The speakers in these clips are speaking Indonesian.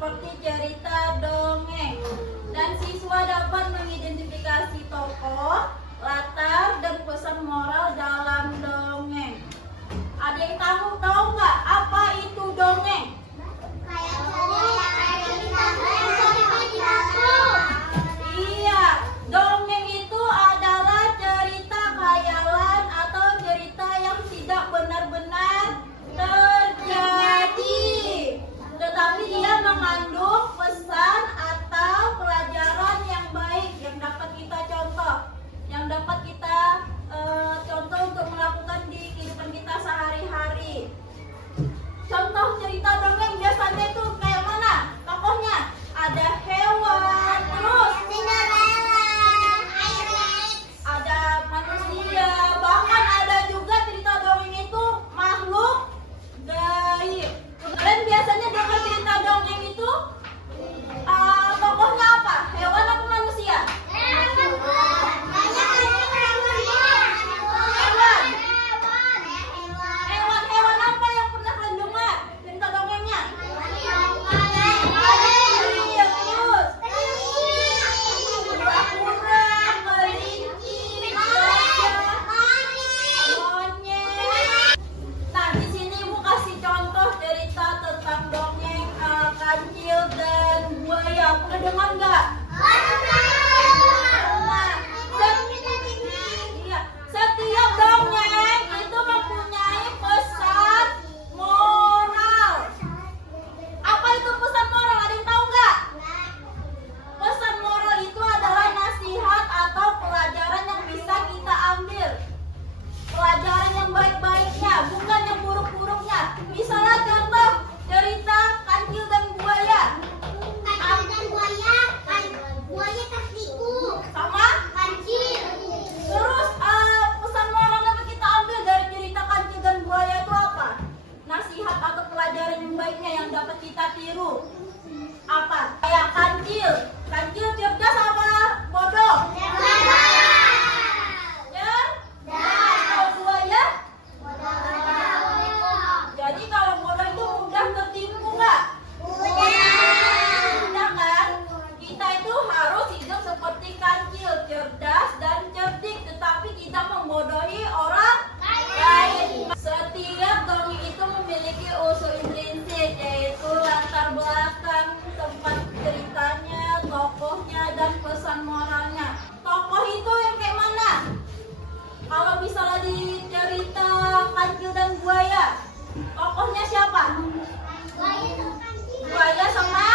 seperti cerita dongeng. Dan siswa dapat mengidentifikasi tokoh, latar, dan pesan moral dalam dongeng. Ada yang tahu nggak apa itu dongeng? Iya, dongeng itu adalah cerita khayalan atau cerita yang tidak benar-benar terjadi, tetapi dia mengandung pesan atau pelajaran yang baik yang dapat kita contoh, untuk melakukan di kehidupan kita sehari-hari. Contoh cerita dongeng biasanya itu kayak mana? Tokohnya ada hewan, terus ada manusia, bahkan ada juga cerita dongeng itu makhluk gaib. Kalian biasanya dengar cerita dongeng itu tokohnya apa? Hewan atau manusia? Hewan apa yang pernah kalian dengar cerita dongengnya? Kura-kura, kelinci, gajah, monyet. Nah, di sini Ibu kasih contoh cerita tentang dongeng kancil dan buaya. Pernah dengar nggak? Setiap dongeng itu mempunyai pesan moral. Apa itu pesan moral? Ada yang tahu nggak? Pesan moral itu adalah nasihat atau pelajaran yang bisa kita ambil. Pelajaran yang baik-baiknya, bukan yang buruk-buruknya. Misalnya contoh cerita kancil dan buaya. Sama? Terus pesan moral yang kita ambil dari cerita kancil dan buaya itu apa? Nasihat atau pelajaran yang baiknya yang dapat kita tiru. Apa? Kayak kancil. Kancil cerdas apa bodoh? Ya? Kalau buaya? Jadi kalau bodoh itu mudah tertipu nggak? Mudah kan? Kita itu harus hidup seperti kancil, cerdas dan cerdik, tetapi tidak membodohi orang lain. Setiap dongeng itu memiliki unsur intrinsik, yaitu latar belakang, tempat ceritanya, tokohnya, dan pesan moralnya. Tokoh itu yang kayak mana? Kalau misalnya di cerita kancil dan buaya, tokohnya siapa? Buaya sama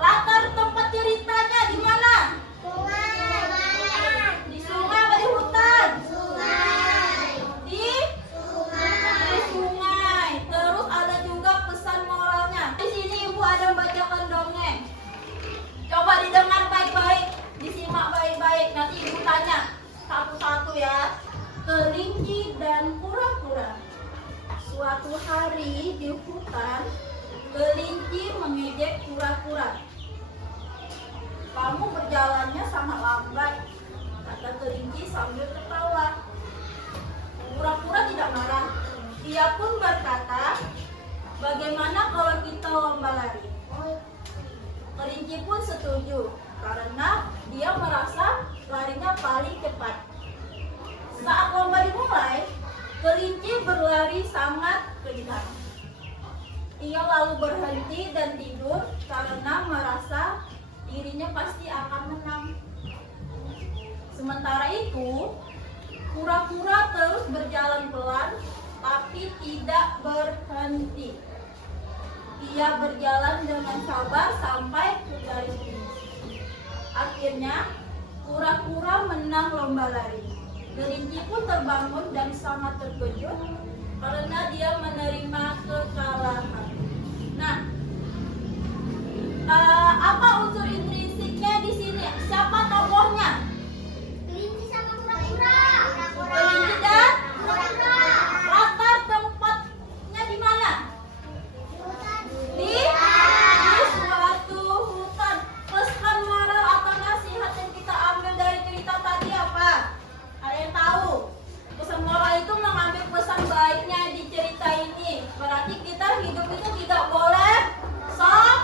latar tempat ceritanya di mana? Di sungai atau di hutan? Di sungai. Terus ada juga pesan moralnya. Di sini Ibu ada membacakan dongeng. Coba didengar baik-baik, disimak baik-baik. Nanti Ibu tanya satu-satu ya. Kelinci dan kura-kura. Suatu hari di hutan, kelinci mengejek kura-kura. Kamu berjalannya sangat lambat, kata kelinci sambil tertawa. Kura-kura tidak marah. Dia pun berkata, bagaimana kalau kita lomba lari? Kelinci pun setuju, karena dia merasa larinya paling cepat. Saat lomba dimulai, kelinci berlari sangat kencang. Ia lalu berhenti dan tidur karena merasa dirinya pasti akan menang. Sementara itu, kura-kura terus berjalan pelan tapi tidak berhenti. Ia berjalan dengan sabar sampai ke garis finish. Akhirnya, kura-kura menang lomba lari. Kelinci pun terbangun dan sangat terkejut karena dia menerima kekalahan. Nah, apa unsur intrinsiknya di sini? Siapa tokohnya? Kelinci sama kura-kura. Kelinci dan kura-kura. Latar tempatnya di mana? Di suatu hutan. Pesan moral atau nasihat yang kita ambil dari cerita tadi apa? Ada yang tahu? Pesan moral itu mengambil pesan baiknya di cerita ini. Berarti kita hidup itu tidak boleh sombong.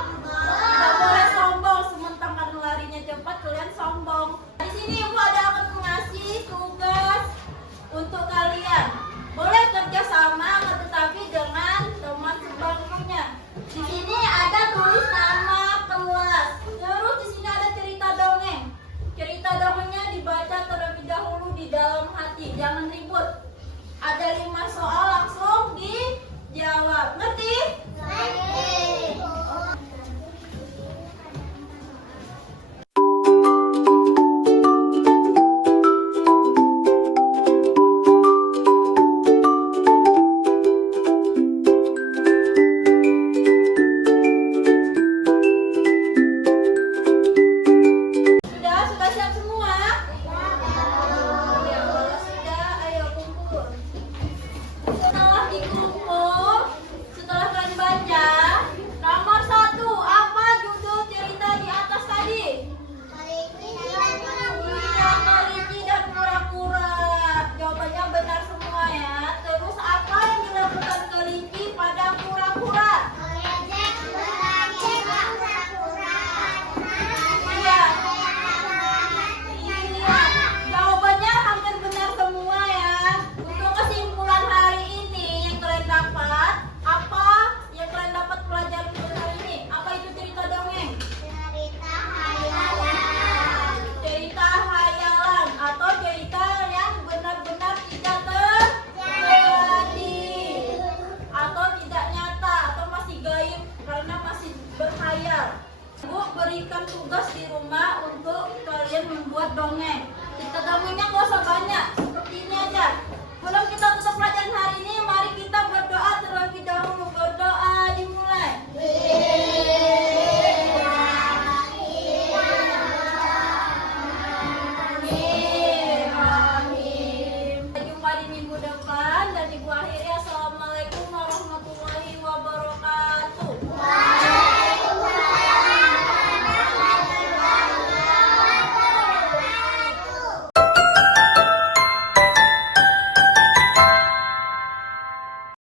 di dalam hati, jangan ribut. Ada 5 soal langsung dijawab. Ngerti?